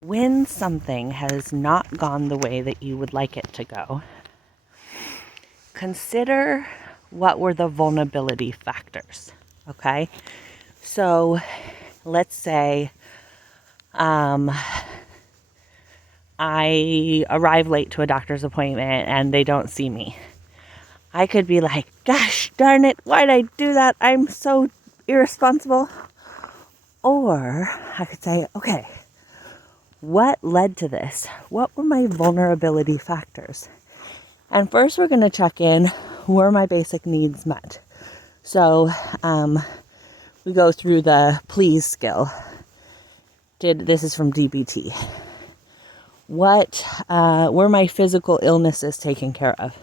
When something has not gone the way that you would like it to go, consider what were the vulnerability factors, okay? So let's say I arrive late to a doctor's appointment and they don't see me. I could be like, gosh darn it, why'd I do that? I'm so irresponsible. Or I could say, okay, what led to this? What were my vulnerability factors? And first we're going to check in, were my basic needs met? So we go through the please skill. This is from DBT. What were my physical illnesses taken care of?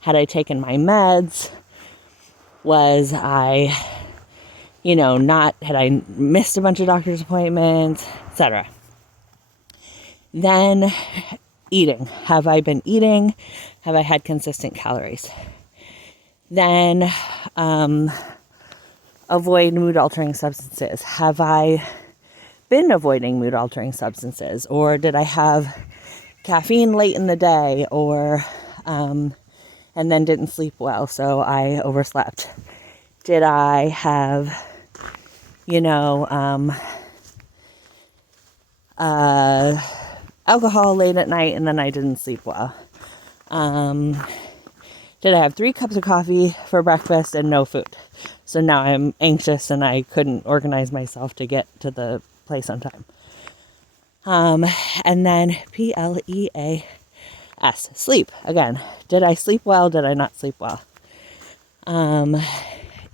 Had I taken my meds? Was I, had I missed a bunch of doctor's appointments, etc. Then eating. Have I been eating? Have I had consistent calories? Then avoid mood-altering substances. Have I been avoiding mood-altering substances? Or did I have caffeine late in the day? Or and then didn't sleep well, so I overslept? Did I have, alcohol late at night and then I didn't sleep well? Did I have 3 cups of coffee for breakfast and no food? So now I'm anxious and I couldn't organize myself to get to the place on time. And then PLEAS, sleep. Again, did I sleep well? Did I not sleep well?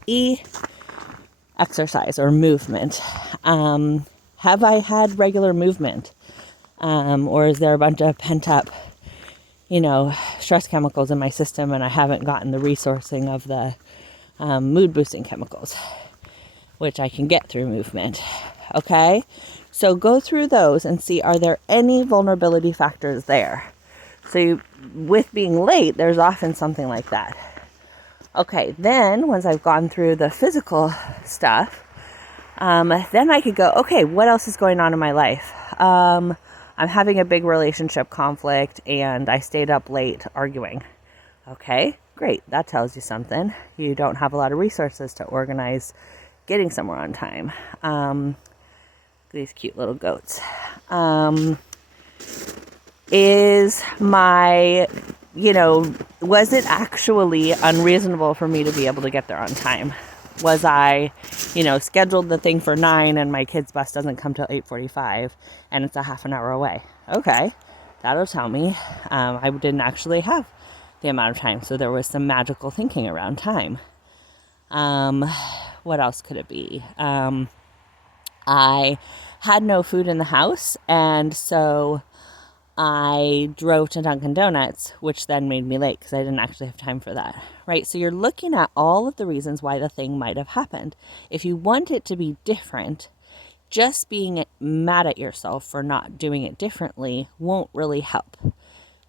E, exercise or movement. Have I had regular movement? Or is there a bunch of pent up, stress chemicals in my system and I haven't gotten the resourcing of the mood boosting chemicals, which I can get through movement. Okay, so go through those and see, are there any vulnerability factors there? So with being late, there's often something like that. Okay, then once I've gone through the physical stuff, then I could go, okay, what else is going on in my life? I'm having a big relationship conflict and I stayed up late arguing. Okay, great. That tells you something. You don't have a lot of resources to organize getting somewhere on time. These cute little goats. Is my, was it actually unreasonable for me to be able to get there on time? Was I, scheduled the thing for 9 and my kid's bus doesn't come till 8:45 and it's a half an hour away? Okay, that'll tell me I didn't actually have the amount of time. So there was some magical thinking around time. What else could it be? I had no food in the house, and so I drove to Dunkin' Donuts, which then made me late because I didn't actually have time for that, right? So you're looking at all of the reasons why the thing might have happened. If you want it to be different, just being mad at yourself for not doing it differently won't really help.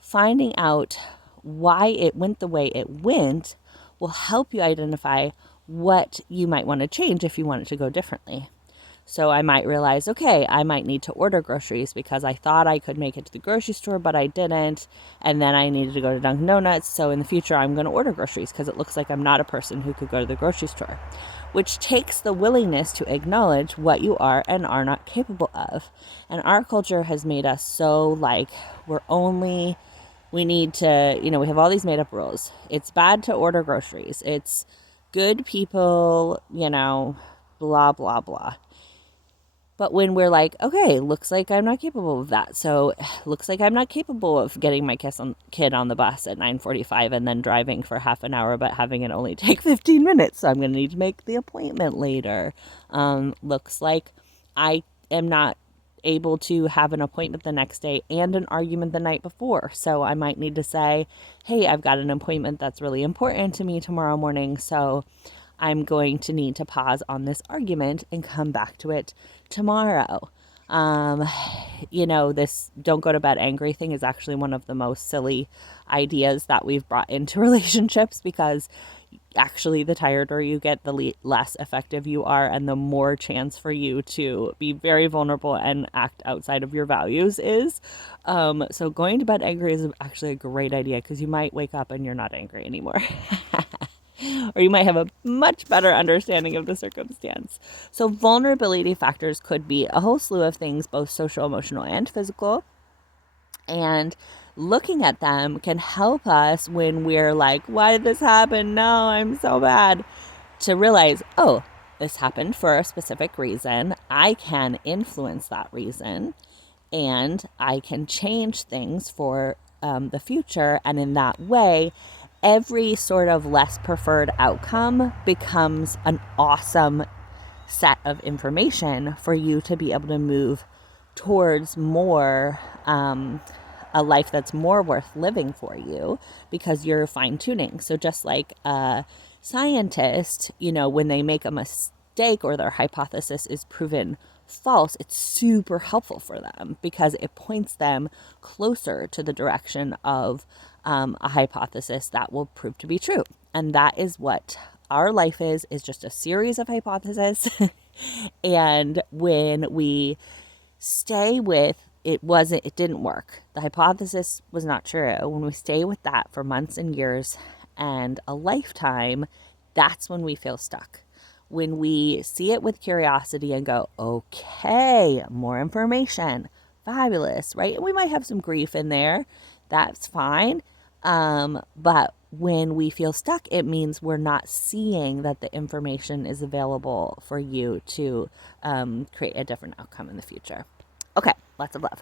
Finding out why it went the way it went will help you identify what you might want to change if you want it to go differently. So I might realize, okay, I might need to order groceries because I thought I could make it to the grocery store, but I didn't. And then I needed to go to Dunkin' Donuts. So in the future, I'm going to order groceries because it looks like I'm not a person who could go to the grocery store, which takes the willingness to acknowledge what you are and are not capable of. And our culture has made us so like, we need to, we have all these made up rules. It's bad to order groceries. It's good people, blah, blah, blah. But when we're like, okay, looks like I'm not capable of that. So looks like I'm not capable of getting my kid on the bus at 9:45 and then driving for half an hour, but having it only take 15 minutes. So I'm going to need to make the appointment later. Looks like I am not able to have an appointment the next day and an argument the night before. So I might need to say, hey, I've got an appointment that's really important to me tomorrow morning. So I'm going to need to pause on this argument and come back to it tomorrow. This don't go to bed angry thing is actually one of the most silly ideas that we've brought into relationships, because actually, the tireder you get, the less effective you are, and the more chance for you to be very vulnerable and act outside of your values is. So going to bed angry is actually a great idea, because you might wake up and you're not angry anymore. Or you might have a much better understanding of the circumstance. So vulnerability factors could be a whole slew of things, both social, emotional, and physical. And looking at them can help us when we're like, why did this happen? No, I'm so bad. To realize, oh, this happened for a specific reason. I can influence that reason, and I can change things for the future. And in that way, every sort of less preferred outcome becomes an awesome set of information for you to be able to move towards more a life that's more worth living for you, because you're fine tuning. So just like a scientist, when they make a mistake or their hypothesis is proven false, it's super helpful for them because it points them closer to the direction of a hypothesis that will prove to be true. And that is what our life is just a series of hypotheses. And when we stay with it didn't work, the hypothesis was not true, when we stay with that for months and years and a lifetime, that's when we feel stuck. When we see it with curiosity and go, okay, more information, fabulous, right? And we might have some grief in there, that's fine. But when we feel stuck, it means we're not seeing that the information is available for you to create a different outcome in the future. Okay, lots of love.